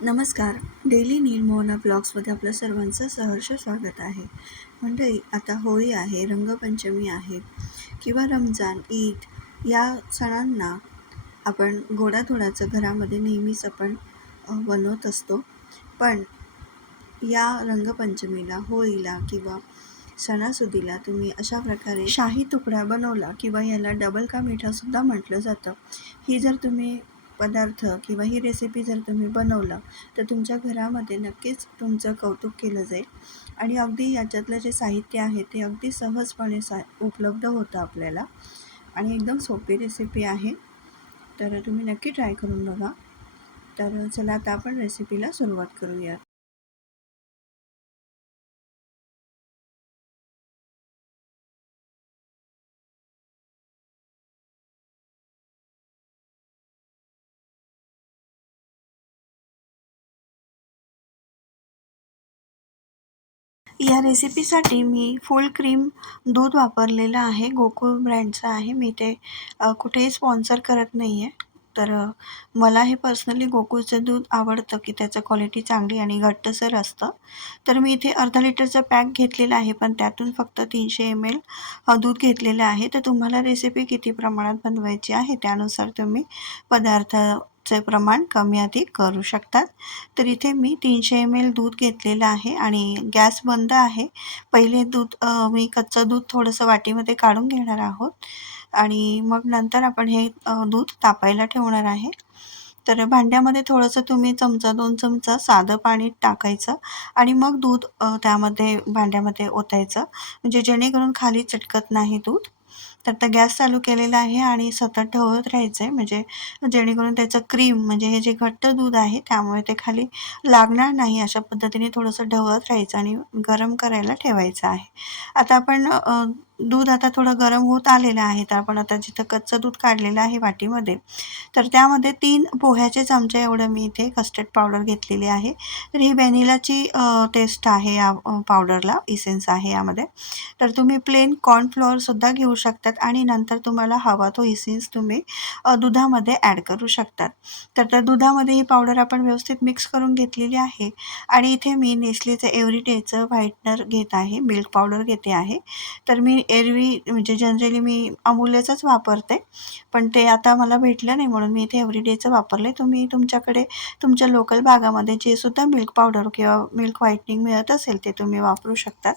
नमस्कार. डेली निर्मोहना ब्लॉग्समध्ये आपलं सर्वांचं सहर्ष स्वागत आहे. मंडळी, आता होळी आहे, रंगपंचमी आहे किंवा रमजान, ईद या सणांना आपण गोडाधोडाचं घरामध्ये नेहमीच आपण बनवत असतो. पण या रंगपंचमीला, होळीला किंवा सणासुदीला तुम्ही अशा प्रकारे शाही तुकडा बनवला किंवा याला डबल का मिठासुद्धा म्हटलं जातं. ही जर तुम्ही पदार्थ किंवा ही रेसिपी जर तुम्ही बनवलं तर तुमच्या घरामध्ये नक्कीच तुमचं कौतुक केलं जाईल आणि अगदी याच्यातलं जे साहित्य आहे ते अगदी सहजपणे उपलब्ध होतं आपल्याला आणि एकदम सोपी रेसिपी आहे. तर तुम्ही नक्की ट्राय करून बघा. तर चला आता आपण रेसिपीला सुरुवात करूया. या रेसिपीसाठी मी फुल क्रीम दूध वापरलेलं आहे. गोकुळ ब्रँडचं आहे. मी ते कुठेही स्पॉन्सर करत नाही आहे. तर मला हे पर्सनली गोकुळचं दूध आवडतं की त्याचं क्वालिटी चांगली आणि घट्टसर असतं. तर मी इथे अर्धा लिटरचा पॅक घेतलेला आहे, पण त्यातून फक्त 300 ml दूध घेतलेलं आहे. तर तुम्हाला रेसिपी किती प्रमाणात बनवायची आहे त्यानुसार तुम्ही पदार्थाचे प्रमाण कमी अधिक करू शकतात. तर इथे मी 300 ml दूध घेतलेलं आहे आणि गॅस बंद आहे. पहिले मी कच्चं दूध थोडंसं वाटीमध्ये काढून घेणार आहोत आणि मग नंतर आपण हे दूध तापायला ठेवणार आहे. तर भांड्यामध्ये थोडंसं तुम्ही चमचा 2 चमचा साधं पाणी टाकायचं आणि मग दूध त्यामध्ये भांड्यामध्ये ओतायचं, म्हणजे जेणेकरून खाली चिटकत नाही दूध. तर आता गॅस चालू केलेला आहे आणि सतत ढवळत राहायचं आहे, म्हणजे जेणेकरून त्याचं क्रीम म्हणजे हे जे घट्ट दूध आहे त्यामुळे ते खाली लागणार नाही. अशा पद्धतीने थोडंसं ढवळत राहायचं आणि गरम करायला ठेवायचं आहे. आता आपण दूध आता थोडं गरम होत आलेलं आहे. तर आपण आता जिथं कच्चं दूध काढलेलं आहे वाटीमध्ये, तर त्यामध्ये 3 पोह्याचे चमचे एवढं मी इथे कस्टर्ड पावडर घेतलेली आहे. तर ही व्हॅनिलाची टेस्ट आहे या पावडरला, इसेन्स आहे यामध्ये. तर तुम्ही प्लेन कॉर्नफ्लॉवरसुद्धा घेऊ शकतात आणि नंतर तुम्हाला हवा तो इसेन्स तुम्ही दुधामध्ये ॲड करू शकतात. तर त्या दुधामध्ये ही पावडर आपण व्यवस्थित मिक्स करून घेतलेली आहे आणि इथे मी नेस्लेचं एव्हरीडेचं व्हाईटनर घेत आहे, मिल्क पावडर घेते आहे. तर मी एरवी म्हणजे जनरली मी अमूल्यचंच वापरते, पण ते आता मला भेटलं नाही म्हणून मी इथे एव्हरीडेचं वापरले. तुम्ही तुमच्याकडे तुमच्या लोकल भागामध्ये जे सुद्धा मिल्क पावडर किंवा मिल्क व्हाईटनिंग मिळत असेल ते तुम्ही वापरू शकता.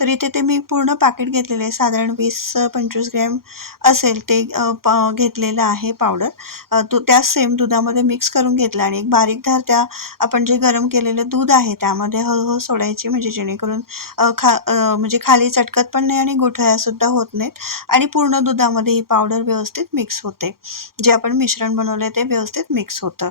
तर इथे ते मी पूर्ण पॅकेट घेतलेलं आहे, साधारण 20-25 ग्रॅम असेल ते घेतलेलं आहे पावडर. तो त्याच सेम दुधामध्ये मिक्स करून घेतला आणि एक बारीक धार त्या आपण जे गरम केलेलं दूध आहे त्यामध्ये हळूहळू सोडायची, म्हणजे जेणेकरून म्हणजे खाली चटकत पण नाही आणि गुठळ्यासुद्धा होत नाहीत आणि पूर्ण दुधामध्ये ही पावडर व्यवस्थित मिक्स होते. जे आपण मिश्रण बनवलं आहे ते व्यवस्थित मिक्स होतं.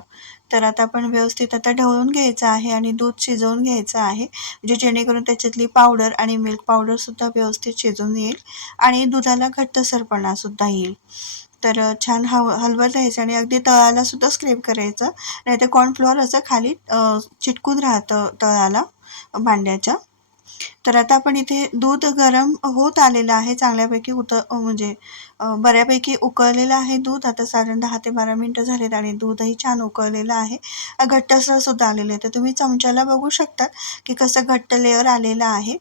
तर आता आपण व्यवस्थित आता ढवळून घ्यायचं आहे आणि दूध शिजवून घ्यायचं आहे, म्हणजे जेणेकरून त्याच्यातली पावडर आणि मिल्क पावडरसुद्धा व्यवस्थित शिजून येईल आणि दुधाला घट्टसरपणासुद्धा येईल. तर छान हलवत राहायचं आणि अगदी तळाला सुद्धा स्क्रॅब करायचं, नाहीतर कॉर्नफ्लॉवर असं खाली चिटकून राहतं तळाला भांड्याच्या. तर आता आपण इथे दूध गरम होत आलेलं आहे चांगल्यापैकी, म्हणजे बऱ्यापैकी उकळलेलं आहे दूध. आता साधारण 10 ते 12 मिनटं झालेत आणि दूधही छान उकळलेलं आहे, घट्टसर सुद्धा आलेलं आहे. तर तुम्ही चमच्याला बघू शकता की कसं घट्ट लेअर आलेलं आहे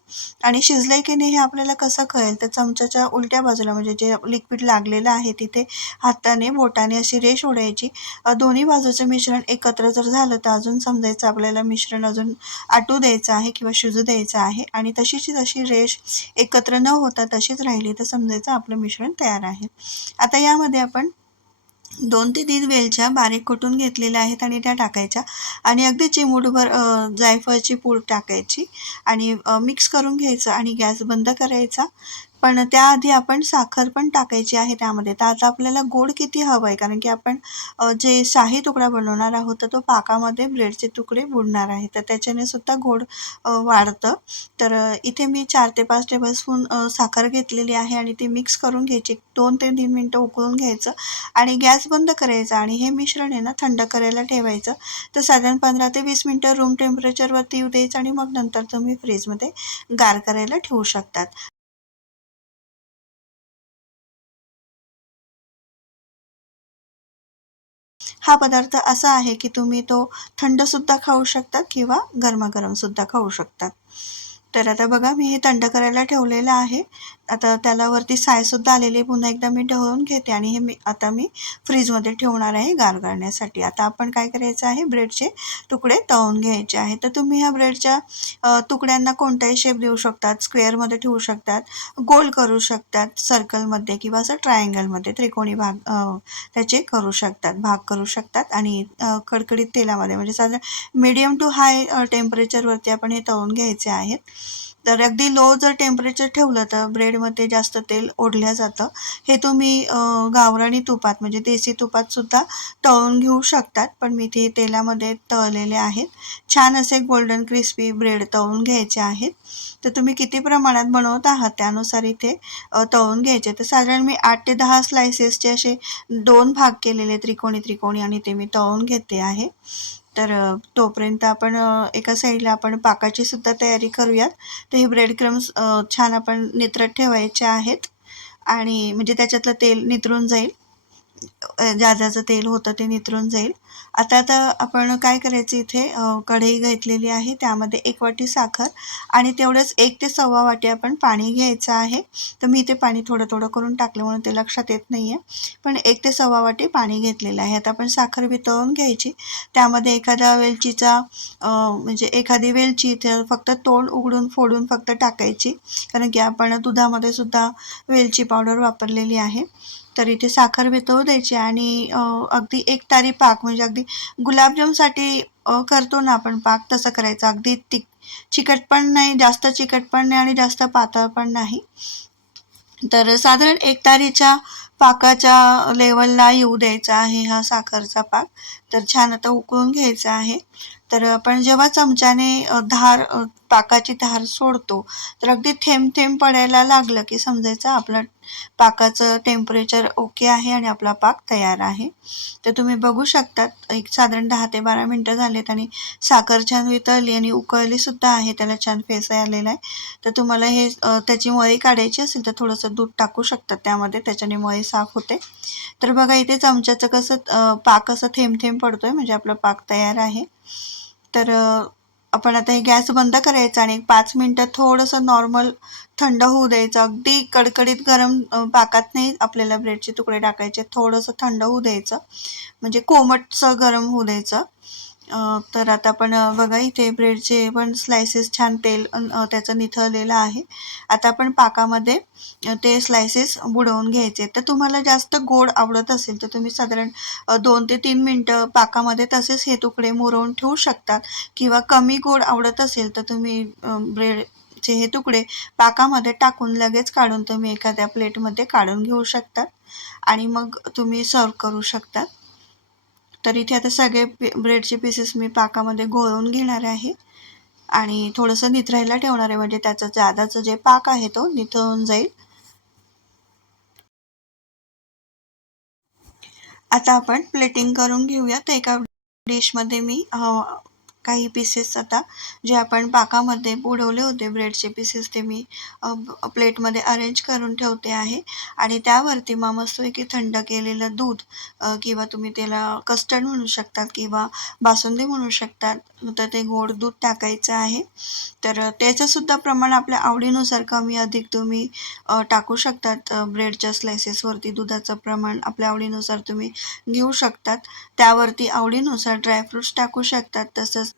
आणि शिजलंय की नाही हे आपल्याला कसं कळेल, तर चमच्याच्या उलट्या बाजूला म्हणजे जे लिक्विड लागलेलं आहे तिथे हाताने बोटाने अशी रेष ओढायची. दोन्ही बाजूचं मिश्रण एकत्र जर झालं तर अजून समजायचं आपल्याला मिश्रण अजून आटू द्यायचं आहे किंवा शिजू द्यायचं आहे आणि तशीची तशी रेष एकत्र न होता तशीच राहिली तर समजायचं आपलं मिश्रण तयार आहे. आता यामध्ये आपण 2 ते 3 वेलच्या बारीक कुटून घेतलेल्या आहेत आणि त्या टाकायच्या आणि अगदी चिमूटभर जायफळची पूड टाकायची आणि मिक्स करून घ्यायचं आणि गॅस बंद करायचा. पण त्याआधी आपण साखर पण टाकायची आहे त्यामध्ये. तर आता आपल्याला गोड किती हवं आहे, कारण की आपण जे शाही तुकडा बनवणार आहोत तर तो पाकामध्ये ब्रेडचे तुकडे बुडणार आहे, तर त्याच्याने सुद्धा गोड वाढतं. तर इथे मी 4 ते 5 टेबलस्पून साखर घेतलेली आहे आणि ती मिक्स करून घ्यायची. 2 ते 3 मिनटं उकळून घ्यायचं आणि गॅस बंद करायचा आणि हे मिश्रण आहे ना थंड करायला ठेवायचं. तर साधारण 15 ते 20 मिनटं रूम टेम्परेचरवरती येऊ द्यायचं आणि मग नंतर तुम्ही फ्रीजमध्ये गार करायला ठेवू शकतात. हा पदार्थ असा आहे की तुम्ही तो थंडसुद्धा खाऊ शकता किंवा गरमागरमसुद्धा खाऊ शकतात. तर आता बघा मी हे थंड करायला ठेवलेलं आहे. आता त्याला वरती सायसुद्धा आलेली आहे. पुन्हा एकदा मी ढवळून घेते आणि हे मी फ्रीजमध्ये ठेवणार आहे गार करण्यासाठी. आता आपण काय करायचं आहे, ब्रेडचे तुकडे तळून घ्यायचे आहेत. तर तुम्ही ह्या ब्रेडच्या तुकड्यांना कोणताही शेप देऊ शकतात. स्क्वेअरमध्ये ठेवू शकतात, गोल करू शकतात, सर्कलमध्ये किंवा असं ट्रायंगलमध्ये त्रिकोणी त्याचे करू शकतात, भाग करू शकतात आणि कडकडीत तेलामध्ये म्हणजे साधारण मीडियम टू हाय टेम्परेचरवरती आपण हे तळून घ्यायचे आहेत. तर अगदी लो जर टेम्परेचर ठेवलं तर ब्रेडमध्ये जास्त तेल ओढलं जातं. हे तुम्ही गावरानी तुपात म्हणजे देसी तुपात सुद्धा तळून घेऊ शकतात, पण मी ते तेलामध्ये तळलेले आहेत. छान असे गोल्डन क्रिस्पी ब्रेड तळून घ्यायचे आहेत. तर तुम्ही किती प्रमाणात बनवत आहात त्यानुसार इथे तळून घ्यायचे. तर साधारण मी 8 ते 10 स्लायसेसचे असे 2 भाग केलेले त्रिकोणी आणि ते मी तळून घेते आहे. तर तोपर्यंत आपण एका साईडला आपण पाकाची सुद्धा तयारी करूयात. तर हे ब्रेड क्रम्स छान आपण नितरत ठेवायचे आहेत आणि म्हणजे त्याच्यातलं तेल नितरून जाईल. ज्याचं तेल होतं ते नितरून जाईल. आता आपण काय करायचं, इथे कढई घेतलेली आहे, त्यामध्ये 1 वाटी साखर आणि तेवढंच 1 ते सव्वा वाटी आपण पाणी घ्यायचं आहे. तर मी इथे पाणी थोडं थोडं करून टाकलं म्हणून ते लक्षात येत नाही आहे, पण 1 ते सव्वा वाटी पाणी घेतलेलं आहे. आता आपण साखर वितळून घ्यायची. त्यामध्ये एखाद्या वेलचीचा म्हणजे एखादी वेलची फक्त तोंड उघडून फोडून फक्त टाकायची, कारण की आपण दुधामध्ये सुद्धा वेलची पावडर वापरलेली आहे. तर इथे साखर वितळू द्यायची आणि अगदी एक तारी पाक म्हणजे अगदी गुलाबजामसाठी करतो ना आपण पाक, तसं करायचं. अगदी चिकट पण नाही, जास्त चिकट पण नाही आणि जास्त पातळ पण नाही. तर साधारण एक तारीच्या पाकाच्या लेवलला येऊ द्यायचा आहे हा साखरचा पाक. तर छान आता उकळून घ्यायचा आहे. तर आपण जेव्हा चमच्याने पाकाची धार सोडतो, तर अगदी थेंब थेंब पडायला लागलं की समजायचं आपलं पाकाचं टेम्परेचर ओके आहे आणि आपला पाक तयार आहे. तर तुम्ही बघू शकतात एक साधारण 10 ते 12 मिनटं झालेत आणि साखर छान वितळली आणि उकळली सुद्धा आहे, त्याला छान फेसा आलेला आहे. तर तुम्हाला हे त्याची मळी काढायची असेल तर थोडंसं दूध टाकू शकतात त्यामध्ये, त्याच्याने मळी साफ होते. तर बघा इथे चमच्याचं कसं पाक असं थेंब थेंब पडतोय म्हणजे आपला पाक तयार आहे. तर आपण आता हे गॅस बंद करायचा आणि 5 मिनटं थोडंसं नॉर्मल थंड होऊ द्यायचं. अगदी कडकडीत गरम पाकात नाही आपल्याला ब्रेडचे तुकडे टाकायचे, थोडंसं थंड होऊ द्यायचं म्हणजे कोमटसं गरम होऊ द्यायचं. तर आता आपण बघा इथे ब्रेडचे पण स्लायसेस छान तेल त्याचं निथळलेलं आहे. आता आपण पाकामध्ये ते स्लायसेस बुडवून घ्यायचे. तर तुम्हाला जास्त गोड आवडत असेल तर तुम्ही साधारण 2 ते 3 मिनटं पाकामध्ये तसेच हे तुकडे मुरवून ठेवू शकतात किंवा कमी गोड आवडत असेल तर तुम्ही ब्रेडचे हे तुकडे पाकामध्ये टाकून लगेच काढून तुम्ही एखाद्या प्लेटमध्ये काढून घेऊ शकतात आणि मग तुम्ही सर्व्ह करू शकतात. तर इथे आता सगळे ब्रेडचे पीसेस मी पाकामध्ये घोळवून घेणार आहे आणि थोडंसं निथरायला ठेवणार आहे म्हणजे त्याचं जादाचं जे पाक आहे तो निथळून जाईल. आता आपण प्लेटिंग करून घेऊया. तर एका डिशमध्ये मी काही पीसेस आता जे आपण पाकामध्ये बुडवले होते ब्रेडचे पीसेस ते मी प्लेटमध्ये अरेंज करून ठेवते आहे आणि त्यावरती मग मस्तपैकी थंड केलेलं दूध किंवा तुम्ही त्याला कस्टर्ड म्हणू शकतात किंवा बासुंदी म्हणू शकतात, तर ते गोड दूध टाकायचं आहे. तर त्याचंसुद्धा प्रमाण आपल्या आवडीनुसार कमी अधिक तुम्ही टाकू शकतात. ब्रेडच्या स्लायसेसवरती दुधाचं प्रमाण आपल्या आवडीनुसार तुम्ही घेऊ शकतात. त्यावरती आवडीनुसार ड्रायफ्रुट्स टाकू शकतात. तसंच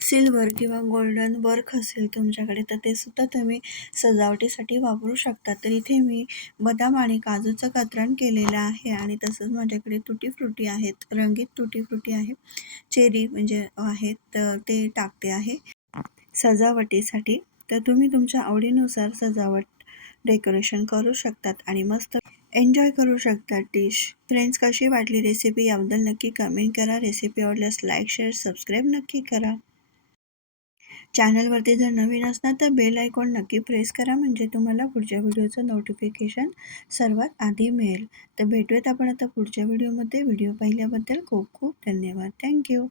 सिल्वर किंवा गोल्डन वर्क असेल तुमच्याकडे तर ते सुद्धा तुम्ही सजावटीसाठी वापरू शकता. तर इथे मी बदाम आणि काजूचं कात्रण केलेलं आहे आणि तसंच माझ्याकडे तुटी फ्रुटी आहेत, रंगीत तुटी फ्रुटी आहे, चेरी म्हणजे आहेत, तर ते टाकते आहे सजावटीसाठी. तर तुम्ही तुमच्या आवडीनुसार सजावट डेकोरेशन करू शकतात आणि मस्त एन्जॉय करू शकतात डिश. फ्रेंड्स, कशी वाटली रेसिपी याबद्दल नक्की कमेंट करा. रेसिपी आवडल्यास लाईक, शेअर, सबस्क्राईब नक्की करा. चॅनलवरती जर नवीन असणार तर बेल आयकॉन नक्की प्रेस करा म्हणजे तुम्हाला पुढच्या व्हिडिओचं नोटिफिकेशन सर्वात आधी मिळेल. तर भेटूयात आपण आता पुढच्या व्हिडिओमध्ये. व्हिडिओ पाहिल्याबद्दल खूप खूप धन्यवाद. थँक्यू.